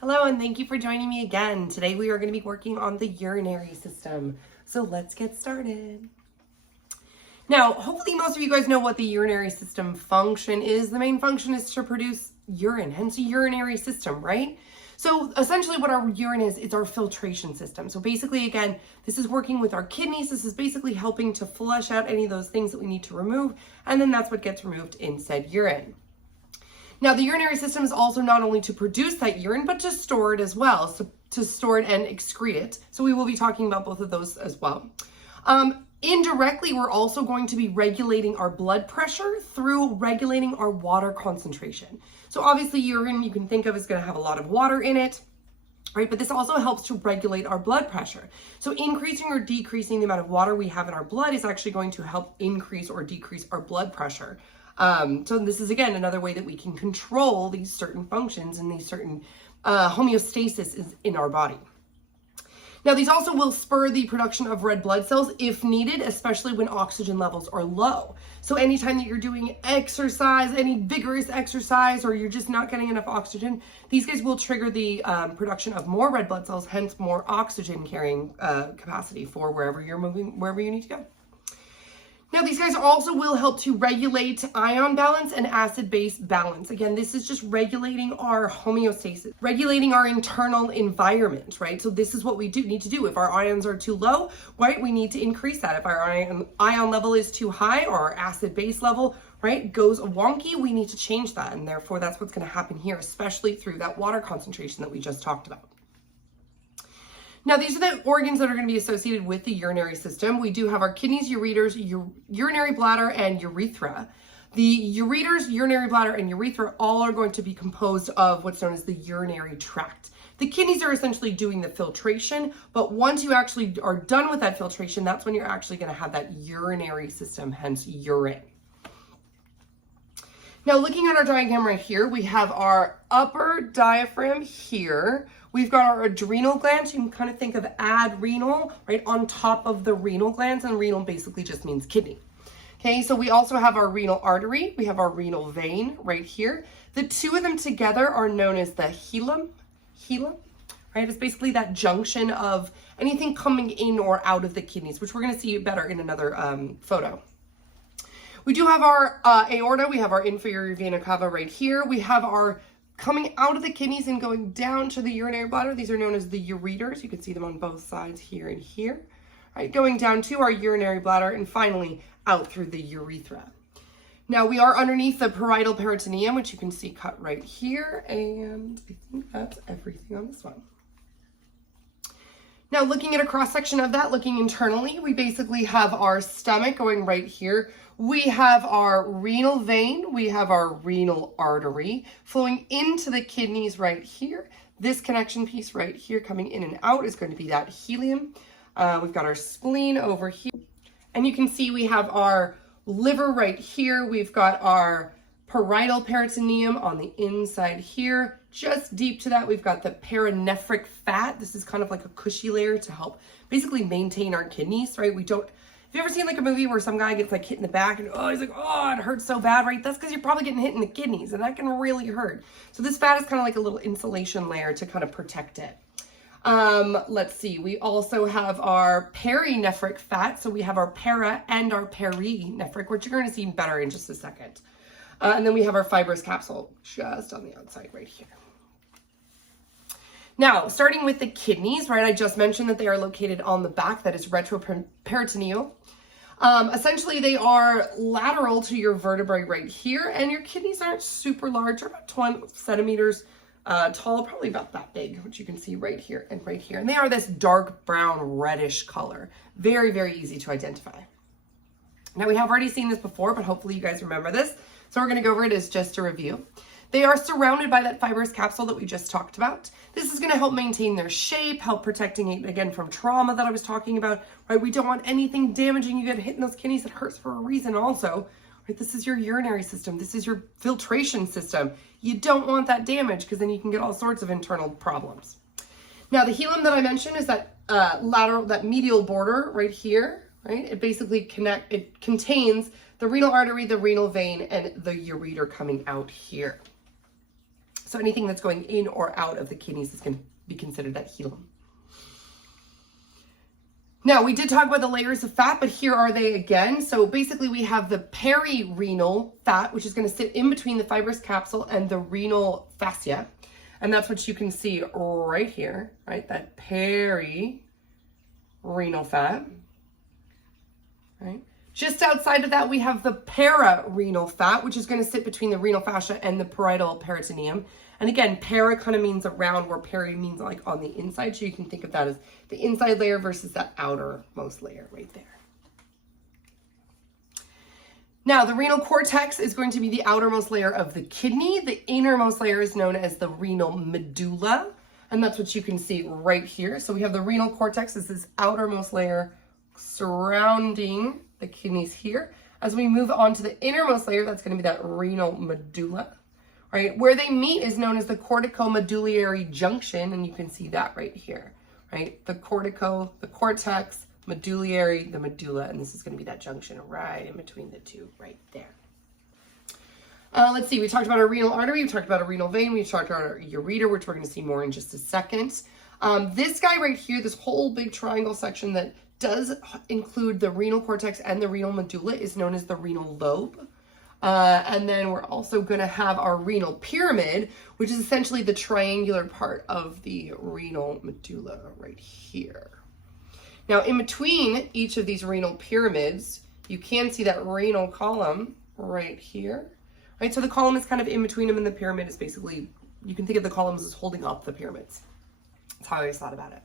Hello, and thank you for joining me again. Today we are going to be working on the urinary system. So let's get started. Now, hopefully most of you guys know what the urinary system function is. The main function is to produce urine, hence a urinary system, right? So essentially what our urine is, it's our filtration system. So basically, again, this is working with our kidneys. This is basically helping to flush out any of those things that we need to remove. And then that's what gets removed in said urine. Now, the urinary system is also not only to produce that urine, but to store it as well. So to store it and excrete it. So we will be talking about both of those as well. Indirectly, we're also going to be regulating our blood pressure through regulating our water concentration. So obviously urine you can think of as going to have a lot of water in it, right? But this also helps to regulate our blood pressure. So increasing or decreasing the amount of water we have in our blood is actually going to help increase or decrease our blood pressure. So this is, again, another way that we can control these certain functions and these certain homeostasis in our body. Now, these also will spur the production of red blood cells if needed, especially when oxygen levels are low. So anytime that you're doing exercise, any vigorous exercise, or you're just not getting enough oxygen, these guys will trigger the production of more red blood cells, hence more oxygen carrying capacity for wherever you're moving, wherever you need to go. Now, these guys also will help to regulate ion balance and acid-base balance. Again, this is just regulating our homeostasis, regulating our internal environment, right? So this is what we need to do. If our ions are too low, right, we need to increase that. If our ion level is too high or our acid-base level, right, goes wonky, we need to change that. And therefore, that's what's going to happen here, especially through that water concentration that we just talked about. Now, these are the organs that are going to be associated with the urinary system. We do have our kidneys, ureters, urinary bladder, and urethra. The ureters, urinary bladder, and urethra all are going to be composed of what's known as the urinary tract. The kidneys are essentially doing the filtration, but once you actually are done with that filtration, that's when you're actually going to have that urinary system, hence urine. Now, looking at our diagram right here, we have our upper diaphragm here. We've got our adrenal glands. You can kind of think of adrenal, right, on top of the renal glands, and renal basically just means kidney. Okay, so we also have our renal artery. We have our renal vein right here. The two of them together are known as the hilum, right? It's basically that junction of anything coming in or out of the kidneys, which we're going to see better in another photo. We do have our aorta. We have our inferior vena cava right here. We have our coming out of the kidneys and going down to the urinary bladder. These are known as the ureters. You can see them on both sides here and here. Right, going down to our urinary bladder and finally out through the urethra. Now we are underneath the parietal peritoneum, which you can see cut right here. And I think that's everything on this one. Now, looking at a cross-section of that, looking internally, we basically have our stomach going right here. We have our renal vein. We have our renal artery flowing into the kidneys right here. This connection piece right here coming in and out is going to be that helium. We've got our spleen over here. And you can see we have our liver right here. We've got our parietal peritoneum on the inside here. Just deep to that, we've got the perinephric fat. This is kind of like a cushy layer to help basically maintain our kidneys, right? Have you ever seen like a movie where some guy gets like hit in the back and he's like, oh, it hurts so bad, right? That's because you're probably getting hit in the kidneys and that can really hurt. So this fat is kind of like a little insulation layer to kind of protect it. Let's see. We also have our perinephric fat. So we have our para and our perinephric, which you're going to see better in just a second. And then we have our fibrous capsule just on the outside right here. Now, starting with the kidneys, right? I just mentioned that they are located on the back, that is retroperitoneal. Essentially, they are lateral to your vertebrae right here, and your kidneys aren't super large. They're about 20 centimeters tall, probably about that big, which you can see right here and right here. And they are this dark brown reddish color. Very, very easy to identify. Now, we have already seen this before, but hopefully you guys remember this. So we're going to go over it as just a review. They are surrounded by that fibrous capsule that we just talked about. This is going to help maintain their shape, help protecting it, again, from trauma that I was talking about, right? We don't want anything damaging. You get hit in those kidneys, it hurts for a reason also, right? This is your urinary system. This is your filtration system. You don't want that damage because then you can get all sorts of internal problems. Now, the hilum that I mentioned is that that medial border right here, right? It basically contains the renal artery, the renal vein, and the ureter coming out here. So anything that's going in or out of the kidneys is going to be considered that hilum. Now, we did talk about the layers of fat, but here are they again. So basically we have the perirenal fat, which is going to sit in between the fibrous capsule and the renal fascia. And that's what you can see right here, right? That perirenal fat, right? Just outside of that, we have the pararenal fat, which is going to sit between the renal fascia and the parietal peritoneum. And again, para kind of means around, where peri means like on the inside. So you can think of that as the inside layer versus that outermost layer right there. Now, the renal cortex is going to be the outermost layer of the kidney. The innermost layer is known as the renal medulla. And that's what you can see right here. So we have the renal cortex as this outermost layer surrounding the kidneys here. As we move on to the innermost layer, that's going to be that renal medulla. Right, where they meet is known as the corticomedullary junction, and you can see that right here, right? The cortex, medullary, the medulla, and this is going to be that junction right in between the two right there. Let's see, we talked about our renal artery, we talked about a renal vein, we talked about our ureter, which we're going to see more in just a second. This guy right here, this whole big triangle section that does include the renal cortex and the renal medulla, is known as the renal lobe. And then we're also going to have our renal pyramid, which is essentially the triangular part of the renal medulla right here. Now, in between each of these renal pyramids, you can see that renal column right here, right? So the column is kind of in between them, and the pyramid is basically, you can think of the columns as holding up the pyramids. That's how I always thought about it.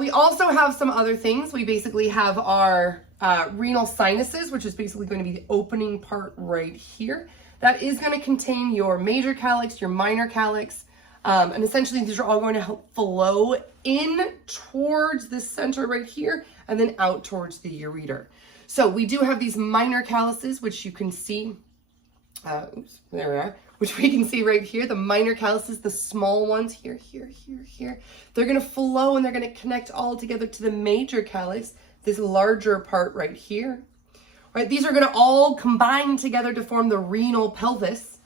We also have some other things. We basically have our renal sinuses, which is basically going to be the opening part right here. That is going to contain your major calyx, your minor calyx, and essentially these are all going to help flow in towards the center right here and then out towards the ureter. So we do have these minor calyces, which you can see, oops, there we are, which we can see right here, the minor calyces, the small ones here, here, here, here. They're going to flow and they're going to connect all together to the major calyx, this larger part right here. Right, these are going to all combine together to form the renal pelvis,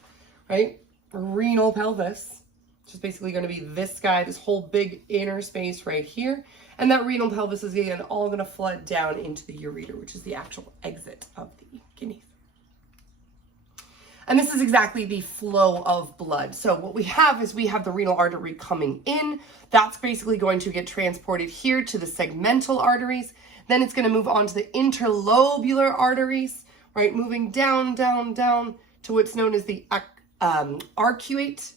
right? Renal pelvis, which is basically going to be this guy, this whole big inner space right here. And that renal pelvis is again all going to flood down into the ureter, which is the actual exit of the kidneys. And this is exactly the flow of blood. So what we have is we have the renal artery coming in. That's basically going to get transported here to the segmental arteries. Then it's going to move on to the interlobular arteries, right? Moving down, down, down to what's known as the arcuate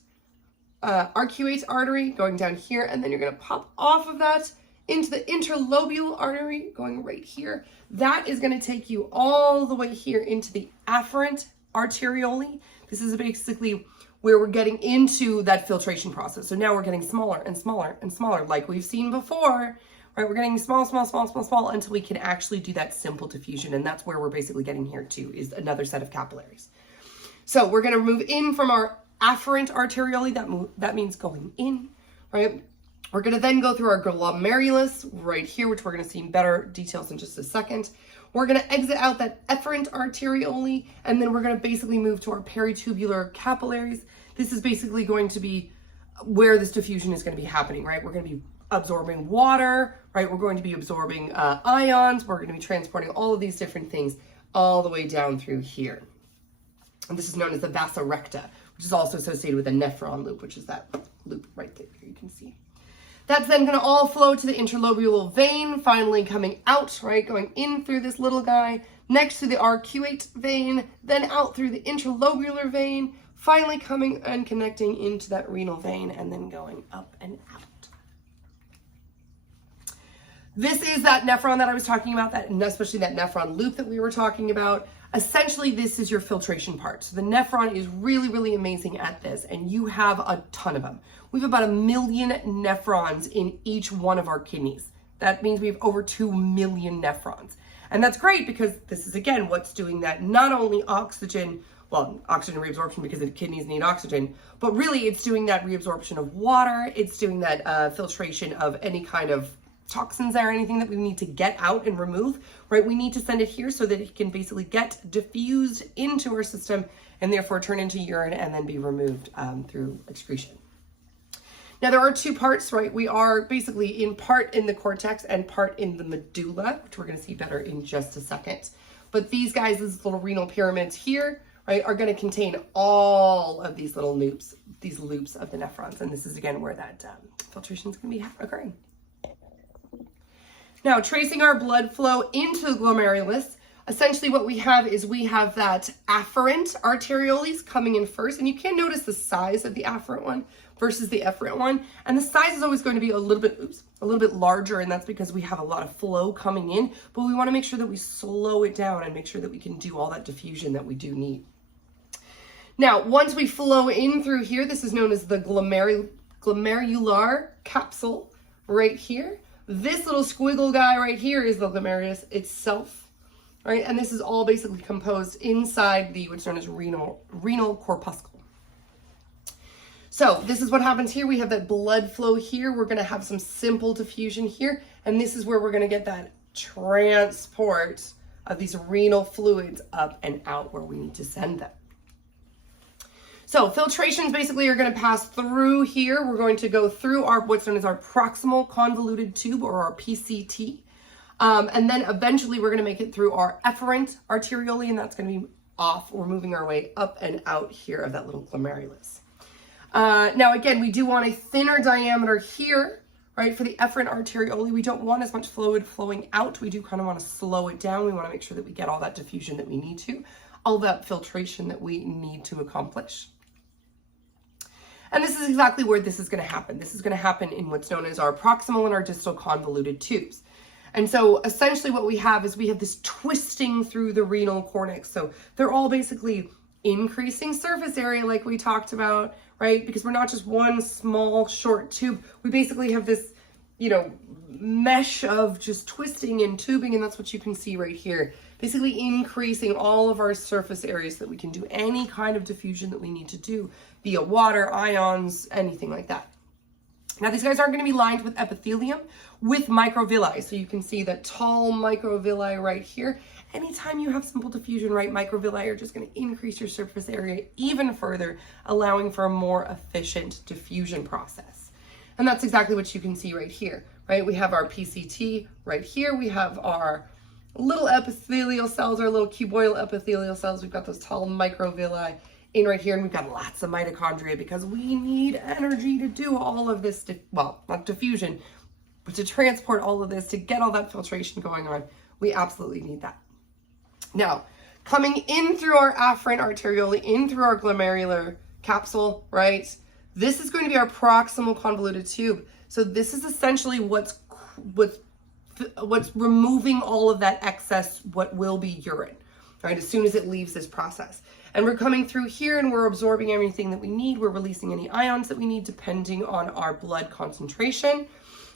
artery going down here. And then you're going to pop off of that into the interlobular artery going right here. That is going to take you all the way here into the afferent arteriole. This is basically where we're getting into that filtration process. So now we're getting smaller and smaller and smaller, like we've seen before, right? We're getting small, small, small, small, small until we can actually do that simple diffusion. And that's where we're basically getting here too, is another set of capillaries. So we're going to move in from our afferent arteriole. That means going in, right? We're going to then go through our glomerulus right here, which we're going to see in better details in just a second. We're going to exit out that efferent arteriole, and then we're going to basically move to our peritubular capillaries. This is basically going to be where this diffusion is going to be happening, right? We're going to be absorbing water, right? We're going to be absorbing ions. We're going to be transporting all of these different things all the way down through here. And this is known as the vasa recta, which is also associated with the nephron loop, which is that loop right there you can see. That's then going to all flow to the interlobular vein, finally coming out, right? Going in through this little guy, next to the arcuate vein, then out through the interlobular vein, finally coming and connecting into that renal vein, and then going up and out. This is that nephron that I was talking about, and especially that nephron loop that we were talking about. Essentially, this is your filtration part. So the nephron is really, really amazing at this, and you have a ton of them. We have about 1 million nephrons in each one of our kidneys. That means we have over 2 million nephrons. And that's great because this is, again, what's doing that not only oxygen reabsorption because the kidneys need oxygen, but really it's doing that reabsorption of water. It's doing that filtration of any kind of toxins there, anything that we need to get out and remove, right? We need to send it here so that it can basically get diffused into our system and therefore turn into urine and then be removed through excretion. Now there are two parts, right? We are basically in part in the cortex and part in the medulla, which we're going to see better in just a second. But these guys, these little renal pyramids here, right, are going to contain all of these little loops of the nephrons. And this is again where that filtration is going to be occurring. Now, tracing our blood flow into the glomerulus, essentially what we have is we have that afferent arterioles coming in first. And you can notice the size of the afferent one versus the efferent one. And the size is always going to be a little bit larger, and that's because we have a lot of flow coming in, but we want to make sure that we slow it down and make sure that we can do all that diffusion that we do need. Now, once we flow in through here, this is known as the glomerular capsule right here. This little squiggle guy right here is the glomerulus itself, right? And this is all basically composed inside what's known as renal corpuscle. So this is what happens here. We have that blood flow here. We're going to have some simple diffusion here. And this is where we're going to get that transport of these renal fluids up and out where we need to send them. So filtrations basically are going to pass through here. We're going to go through what's known as our proximal convoluted tube, or our PCT. And then eventually we're going to make it through our efferent arteriole, and that's going to be off. We're moving our way up and out here of that little glomerulus. Now, again, we do want a thinner diameter here, right? For the efferent arteriole, we don't want as much fluid flowing out. We do kind of want to slow it down. We want to make sure that we get all that diffusion that we need to, all that filtration that we need to accomplish. And this is exactly where this is going to happen. This is going to happen in what's known as our proximal and our distal convoluted tubes. And so essentially what we have is we have this twisting through the renal cortex. So they're all basically increasing surface area like we talked about, right? Because we're not just one small short tube. We basically have this, mesh of just twisting and tubing, and that's what you can see right here. Basically increasing all of our surface areas so that we can do any kind of diffusion that we need to do via water, ions, anything like that. Now these guys aren't going to be lined with epithelium, with microvilli. So you can see that tall microvilli right here. Anytime you have simple diffusion, right, microvilli are just going to increase your surface area even further, allowing for a more efficient diffusion process. And that's exactly what you can see right here, right? We have our PCT right here. We have our little epithelial cells, our little cuboidal epithelial cells. We've got those tall microvilli in right here, and we've got lots of mitochondria because we need energy to do all of this, well, not diffusion, but to transport all of this, to get all that filtration going on. We absolutely need that. Now, coming in through our afferent arteriole, in through our glomerular capsule, right? This is going to be our proximal convoluted tube. So this is essentially what's removing all of that excess, what will be urine, right? As soon as it leaves this process. And we're coming through here and we're absorbing everything that we need. We're releasing any ions that we need depending on our blood concentration,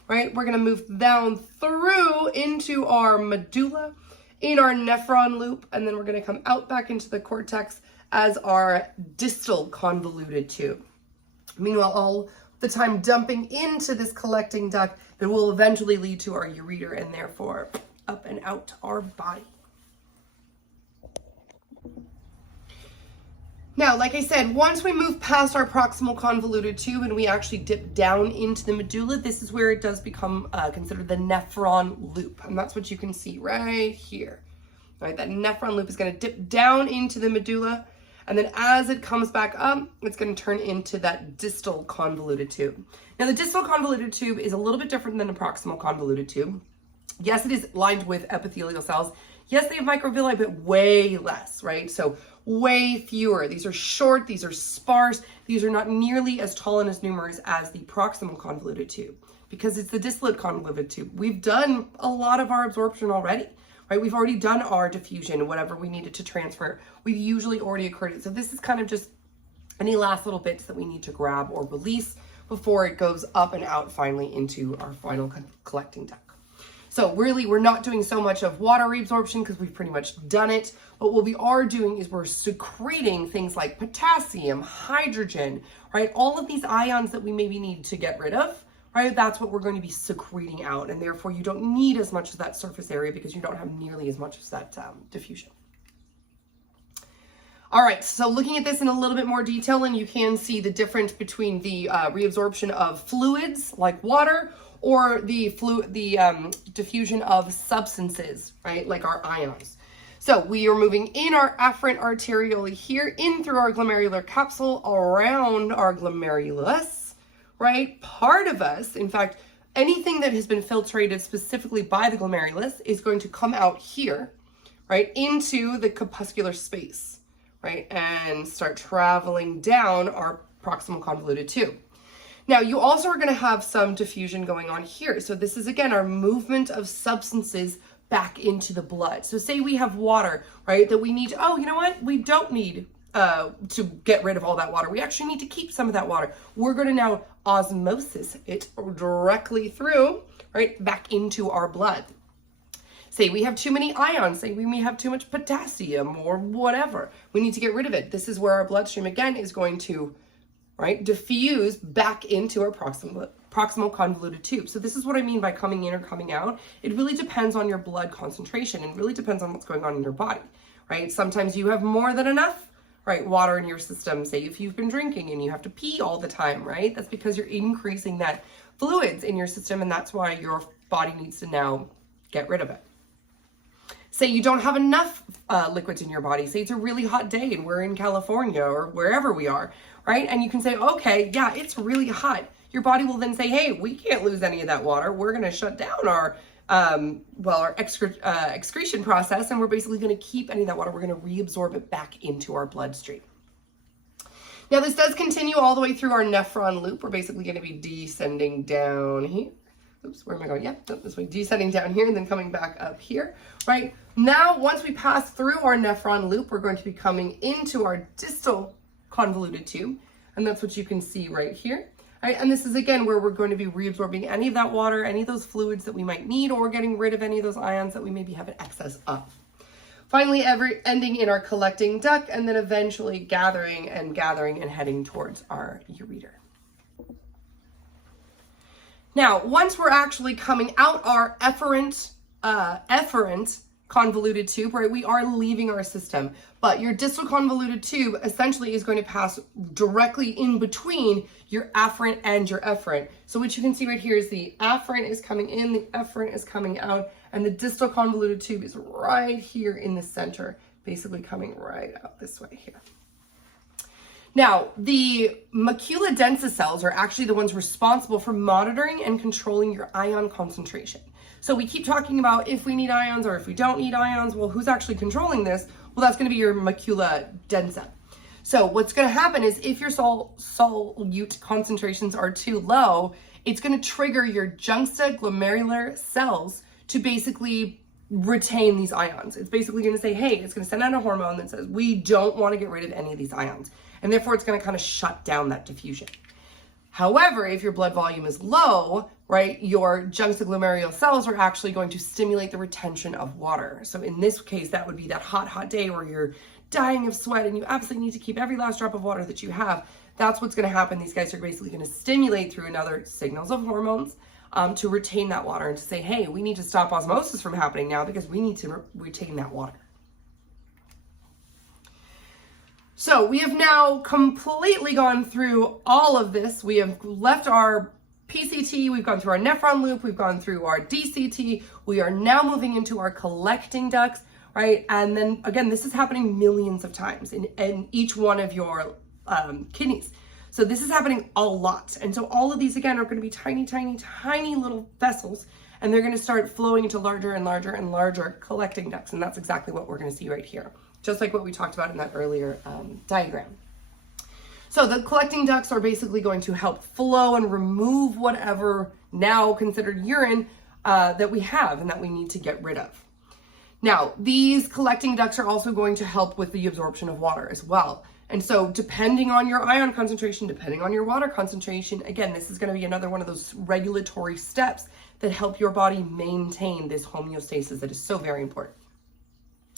right? We're going to move down through into our medulla, in our nephron loop, and then we're going to come out back into the cortex as our distal convoluted tube. Meanwhile, all the time dumping into this collecting duct that will eventually lead to our ureter and therefore up and out our body. Now, like I said, once we move past our proximal convoluted tube and we actually dip down into the medulla, this is where it does become considered the nephron loop. And that's what you can see right here. Right, that nephron loop is going to dip down into the medulla. And then as it comes back up, it's going to turn into that distal convoluted tube. Now, the distal convoluted tube is a little bit different than the proximal convoluted tube. Yes, it is lined with epithelial cells. Yes, they have microvilli, but way less, right? So way fewer. These are short, these are sparse, these are not nearly as tall and as numerous as the proximal convoluted tube because it's the distal convoluted tube. We've done a lot of our absorption already, right? We've already done our diffusion, whatever we needed to transfer. We've usually already occurred it. So this is kind of just any last little bits that we need to grab or release before it goes up and out finally into our final collecting duct. So really, we're not doing so much of water reabsorption because we've pretty much done it. But what we are doing is we're secreting things like potassium, hydrogen, right? All of these ions that we maybe need to get rid of, right? That's what we're going to be secreting out. And therefore you don't need as much of that surface area because you don't have nearly as much of that diffusion. All right, so looking at this in a little bit more detail, and you can see the difference between the reabsorption of fluids like water or the diffusion of substances, right, like our ions. So we are moving in our afferent arteriole here, in through our glomerular capsule, around our glomerulus, right? Part of us, in fact, anything that has been filtrated specifically by the glomerulus is going to come out here, right, into the corpuscular space, right, and start traveling down our proximal convoluted tube. Now, you also are going to have some diffusion going on here. So this is, again, our movement of substances back into the blood. So say we have water, right, that we need, oh, you know what? We don't need to get rid of all that water. We actually need to keep some of that water. We're going to now osmosis it directly through, right, back into our blood. Say we have too many ions, say we may have too much potassium or whatever. We need to get rid of it. This is where our bloodstream, again, is going to, right, diffuse back into our proximal convoluted tube. So this is what I mean by coming in or coming out. It really depends on your blood concentration and really depends on what's going on in your body, right? Sometimes you have more than enough, right, water in your system. Say if you've been drinking and you have to pee all the time, right? That's because you're increasing that fluids in your system, and that's why your body needs to now get rid of it. Say you don't have enough liquids in your body. Say it's a really hot day and we're in California or wherever we are, right? And you can say, okay, yeah, it's really hot. Your body will then say, hey, we can't lose any of that water. We're going to shut down our excretion process, and we're basically going to keep any of that water. We're going to reabsorb it back into our bloodstream. Now, this does continue all the way through our nephron loop. We're basically going to be descending down here. Oops, where am I going? Yeah, this way, descending down here and then coming back up here, right? Now, once we pass through our nephron loop, we're going to be coming into our distal convoluted tube, and that's what you can see right here. Right? And this is, again, where we're going to be reabsorbing any of that water, any of those fluids that we might need, or getting rid of any of those ions that we maybe have an excess of. Finally, ending in our collecting duct, and then eventually gathering and heading towards our ureter. Now, once we're actually coming out our efferent convoluted tube, right, we are leaving our system. But your distal convoluted tube essentially is going to pass directly in between your afferent and your efferent. So what you can see right here is the afferent is coming in, the efferent is coming out, and the distal convoluted tube is right here in the center, basically coming right out this way here. Now, the macula densa cells are actually the ones responsible for monitoring and controlling your ion concentration. So we keep talking about if we need ions or if we don't need ions. Well, who's actually controlling this? Well, that's going to be your macula densa. So what's going to happen is if your solute concentrations are too low, it's going to trigger your juxtaglomerular cells to basically retain these ions. It's basically going to say, hey, it's going to send out a hormone that says we don't want to get rid of any of these ions. And therefore, it's going to kind of shut down that diffusion. However, if your blood volume is low, right, your juxtaglomerular cells are actually going to stimulate the retention of water. So in this case, that would be that hot day where you're dying of sweat and you absolutely need to keep every last drop of water that you have. That's what's going to happen. These guys are basically going to stimulate through another signals of hormones to retain that water and to say, hey, we need to stop osmosis from happening now because we need to retain that water. So we have now completely gone through all of this. We have left our PCT, we've gone through our nephron loop, we've gone through our DCT. We are now moving into our collecting ducts, right? And then again, this is happening millions of times in each one of your kidneys. So this is happening a lot. And so all of these, again, are going to be tiny, tiny, tiny little vessels, and they're going to start flowing into larger and larger and larger collecting ducts. And that's exactly what we're going to see right here, just like what we talked about in that earlier diagram. So the collecting ducts are basically going to help flow and remove whatever now considered urine that we have and that we need to get rid of. Now, these collecting ducts are also going to help with the absorption of water as well. And so depending on your ion concentration, depending on your water concentration, again, this is going to be another one of those regulatory steps that help your body maintain this homeostasis that is so very important.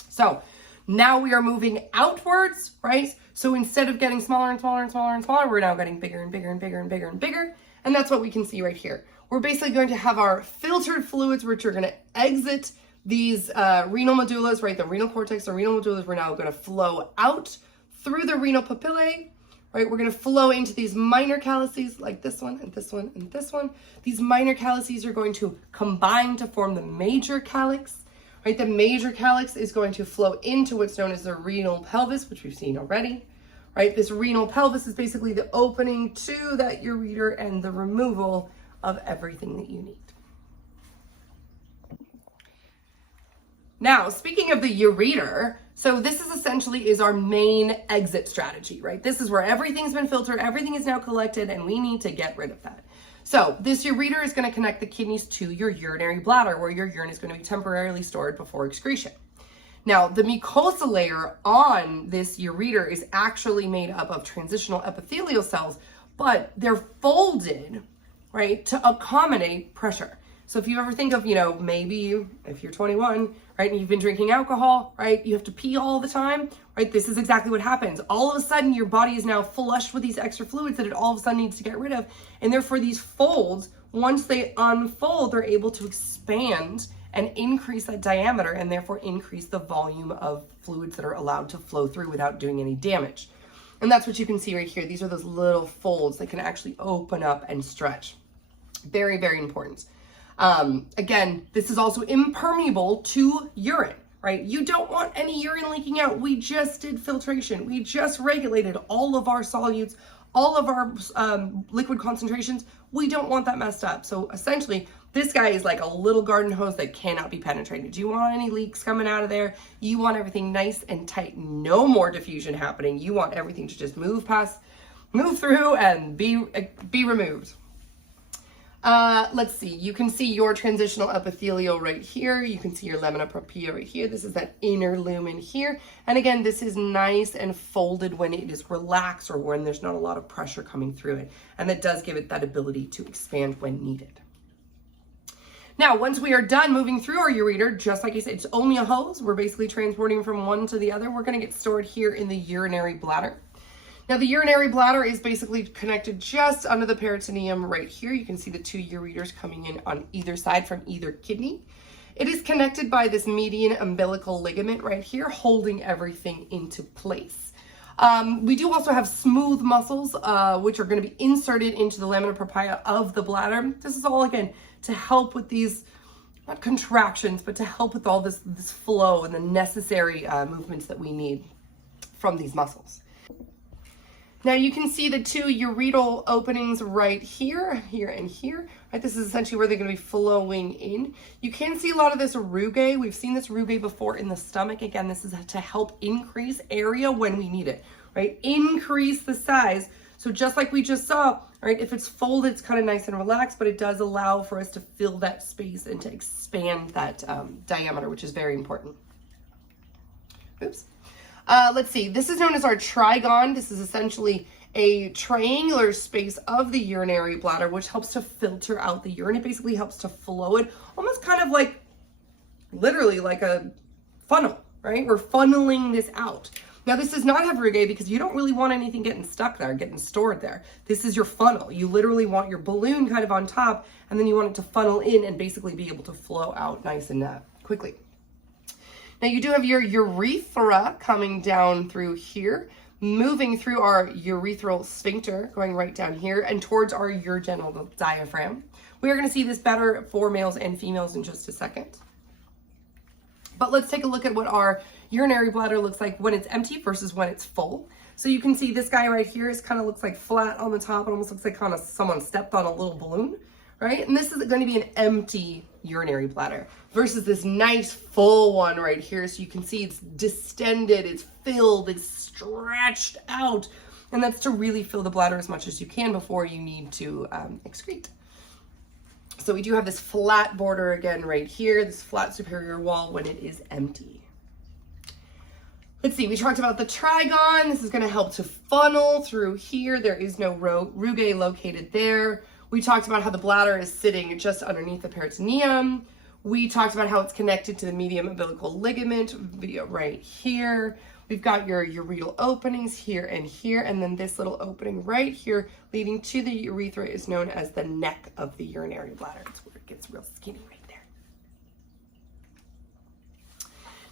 So now we are moving outwards, right? So instead of getting smaller and smaller and smaller and smaller, we're now getting bigger and bigger and bigger and bigger and bigger. And that's what we can see right here. we're basically going to have our filtered fluids, which are going to exit these renal medullas, right? The renal cortex, the renal medullas, we're now going to flow out through the renal papillae, right? We're going to flow into these minor calyces like this one and this one and this one. These minor calyces are going to combine to form the major calyx, right? The major calyx is going to flow into what's known as the renal pelvis, which we've seen already, right? This renal pelvis is basically the opening to that ureter and the removal of everything that you need. Now, speaking of the ureter, so this is essentially is our main exit strategy, right? This is where everything's been filtered, everything is now collected, and we need to get rid of that. So this ureter is going to connect the kidneys to your urinary bladder, where your urine is going to be temporarily stored before excretion. Now, the mucosa layer on this ureter is actually made up of transitional epithelial cells, but they're folded, right, to accommodate pressure. So if you ever think of, maybe if you're 21, right, and you've been drinking alcohol, right, you have to pee all the time, right, this is exactly what happens. All of a sudden, your body is now flushed with these extra fluids that it all of a sudden needs to get rid of. And therefore, these folds, once they unfold, they're able to expand and increase that diameter and therefore increase the volume of fluids that are allowed to flow through without doing any damage. And that's what you can see right here. These are those little folds that can actually open up and stretch. Very, very important. Again, this is also impermeable to urine, right? You don't want any urine leaking out. We just did filtration. We just regulated all of our solutes, all of our liquid concentrations. We don't want that messed up. So essentially, this guy is like a little garden hose that cannot be penetrated. Do you want any leaks coming out of there? You want everything nice and tight. No more diffusion happening. You want everything to just move through and be removed. Let's see, you can see your transitional epithelial right here. You can see your lamina propria right here. This is that inner lumen here. And again, this is nice and folded when it is relaxed or when there's not a lot of pressure coming through it. And that does give it that ability to expand when needed. Now, once we are done moving through our ureter, just like I said, it's only a hose. We're basically transporting from one to the other. We're going to get stored here in the urinary bladder. Now, the urinary bladder is basically connected just under the peritoneum right here. You can see the two ureters coming in on either side from either kidney. It is connected by this median umbilical ligament right here, holding everything into place. We do also have smooth muscles, which are going to be inserted into the lamina propria of the bladder. This is all, again, to help with these, not contractions, but to help with all this flow and the necessary movements that we need from these muscles. Now you can see the two ureteral openings right here, here, and here. Right, this is essentially where they're going to be flowing in. You can see a lot of this rugae. We've seen this rugae before in the stomach. Again, this is to help increase area when we need it, right? Increase the size. So just like we just saw, right, if it's folded, it's kind of nice and relaxed, but it does allow for us to fill that space and to expand that diameter, which is very important. Oops. Let's see, this is known as our trigon. This is essentially a triangular space of the urinary bladder, which helps to filter out the urine. It basically helps to flow it, almost kind of like, literally like a funnel, right? We're funneling this out. Now, this does not have rugae because you don't really want anything getting stuck there, getting stored there. This is your funnel. You literally want your balloon kind of on top, and then you want it to funnel in and basically be able to flow out nice and quickly. Now you do have your urethra coming down through here, moving through our urethral sphincter, going right down here and towards our urogenital diaphragm. We are going to see this better for males and females in just a second. But let's take a look at what our urinary bladder looks like when it's empty versus when it's full. So you can see this guy right here is kind of looks like flat on the top. It almost looks like kind of someone stepped on a little balloon, right? And this is going to be an empty urinary bladder versus this nice full one right here. So you can see it's distended, it's filled, it's stretched out. And that's to really fill the bladder as much as you can before you need to excrete. So we do have this flat border again right here, this flat superior wall when it is empty. Let's see, we talked about the trigon. This is going to help to funnel through here. There is no rugae located there. We talked about how the bladder is sitting just underneath the peritoneum. We talked about how it's connected to the median umbilical ligament via right here. we've got your ureteral openings here, and then this little opening right here leading to the urethra is known as the neck of the urinary bladder. It's where it gets real skinny right there.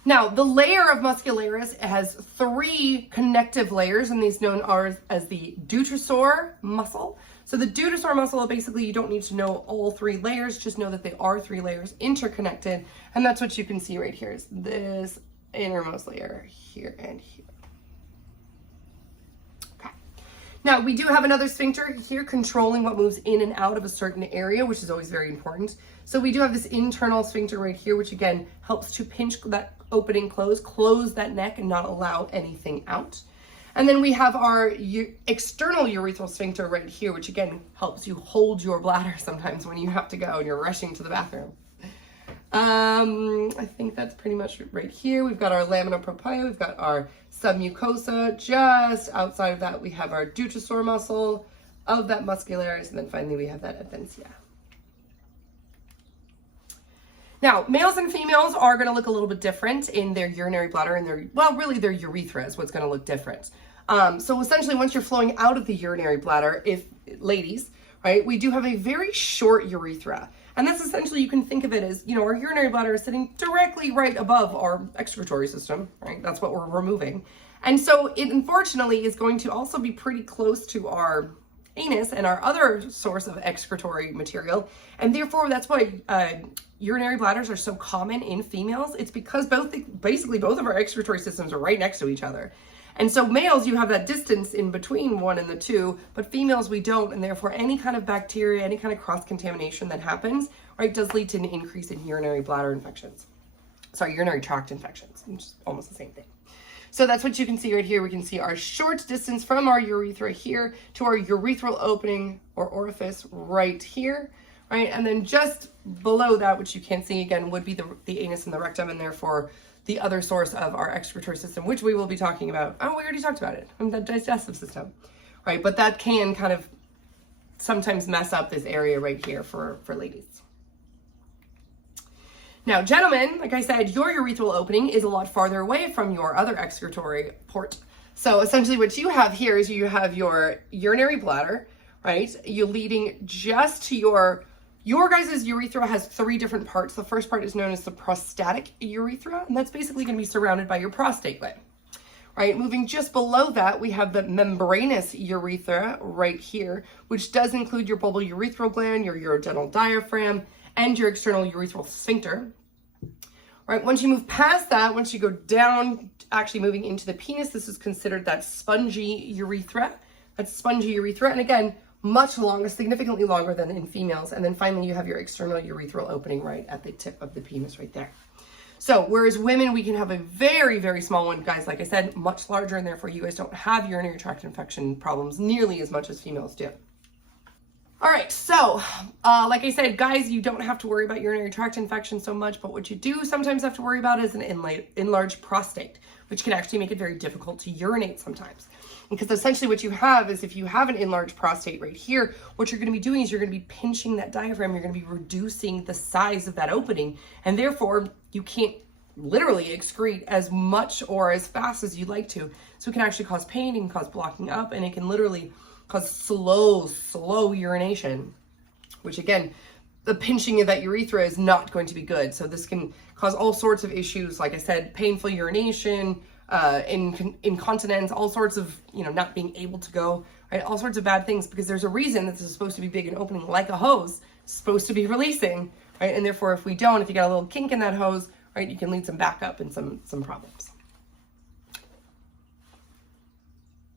Now, the layer of muscularis has 3 connective layers, and these known as the detrusor muscle. So the detrusor muscle, basically, you don't need to know all 3 layers, just know that they are 3 layers interconnected, and that's what you can see right here is this innermost layer here and here. Okay. Now, we do have another sphincter here controlling what moves in and out of a certain area, which is always very important. So we do have this internal sphincter right here, which again helps to pinch that opening close that neck and not allow anything out. And then we have our external urethral sphincter right here, which again helps you hold your bladder sometimes when you have to go and you're rushing to the bathroom. I think that's pretty much right here. We've got our lamina propria, we've got our submucosa. Just outside of that, we have our detrusor muscle of that muscularis, and then finally we have that adventitia. Now, males and females are going to look a little bit different in their urinary bladder and really their urethra is what's going to look different. So essentially, once you're flowing out of the urinary bladder, if ladies, right, we do have a very short urethra. And that's essentially, you can think of it as, you know, our urinary bladder is sitting directly right above our excretory system, right? That's what we're removing. And so it unfortunately is going to also be pretty close to our anus and our other source of excretory material. And therefore, that's why urinary bladders are so common in females. It's because basically both of our excretory systems are right next to each other. And so males, you have that distance in between one and the two, but females we don't, and therefore any kind of bacteria, any kind of cross-contamination that happens, right, does lead to an increase in urinary bladder infections. Sorry, urinary tract infections, which is almost the same thing. So that's what you can see right here. We can see our short distance from our urethra here to our urethral opening or orifice right here, right? And then just below that, which you can't see again, would be the anus and the rectum, and therefore the other source of our excretory system, which we will be talking about. Oh, we already talked about it, the digestive system, right? But that can kind of sometimes mess up this area right here for ladies. Now, gentlemen, like I said, your urethral opening is a lot farther away from your other excretory port. So essentially what you have here is you have your urinary bladder, right? You're leading just to your guys' urethra has 3 different parts. The first part is known as the prostatic urethra, and that's basically going to be surrounded by your prostate gland, right? Moving just below that, we have the membranous urethra right here, which does include your bulbourethral gland, your urogenital diaphragm, and your external urethral sphincter. Right, once you move past that, once you go down, actually moving into the penis, this is considered that spongy urethra. That's spongy urethra, and again, much longer, significantly longer than in females. And then finally, you have your external urethral opening right at the tip of the penis right there. So whereas women, we can have a very, very small one. Guys, like I said, much larger, and therefore you guys don't have urinary tract infection problems nearly as much as females do. All right, so like I said, guys, you don't have to worry about urinary tract infection so much, but what you do sometimes have to worry about is an enlarged prostate, which can actually make it very difficult to urinate sometimes. Because essentially what you have is if you have an enlarged prostate right here, what you're going to be doing is you're going to be pinching that diaphragm, you're going to be reducing the size of that opening, and therefore you can't literally excrete as much or as fast as you'd like to. So it can actually cause pain, it can cause blocking up, and it can literally cause slow urination, which again, the pinching of that urethra is not going to be good. So this can cause all sorts of issues, like I said, painful urination, incontinence, all sorts of, not being able to go, right? All sorts of bad things, because there's a reason that this is supposed to be big and opening like a hose, supposed to be releasing, right? And therefore, if you got a little kink in that hose, right, you can lead some backup and some problems.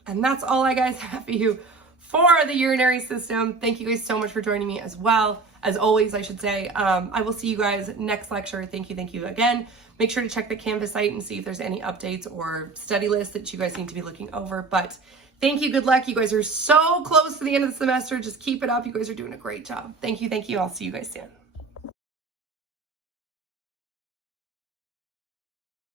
And that's all I guys have for you for the urinary system. Thank you guys so much for joining me as well. As always, I should say, I will see you guys next lecture. Thank you again. Make sure to check the Canvas site and see if there's any updates or study lists that you guys need to be looking over. But thank you, good luck. You guys are so close to the end of the semester. Just keep it up. You guys are doing a great job. Thank you. I'll see you guys soon.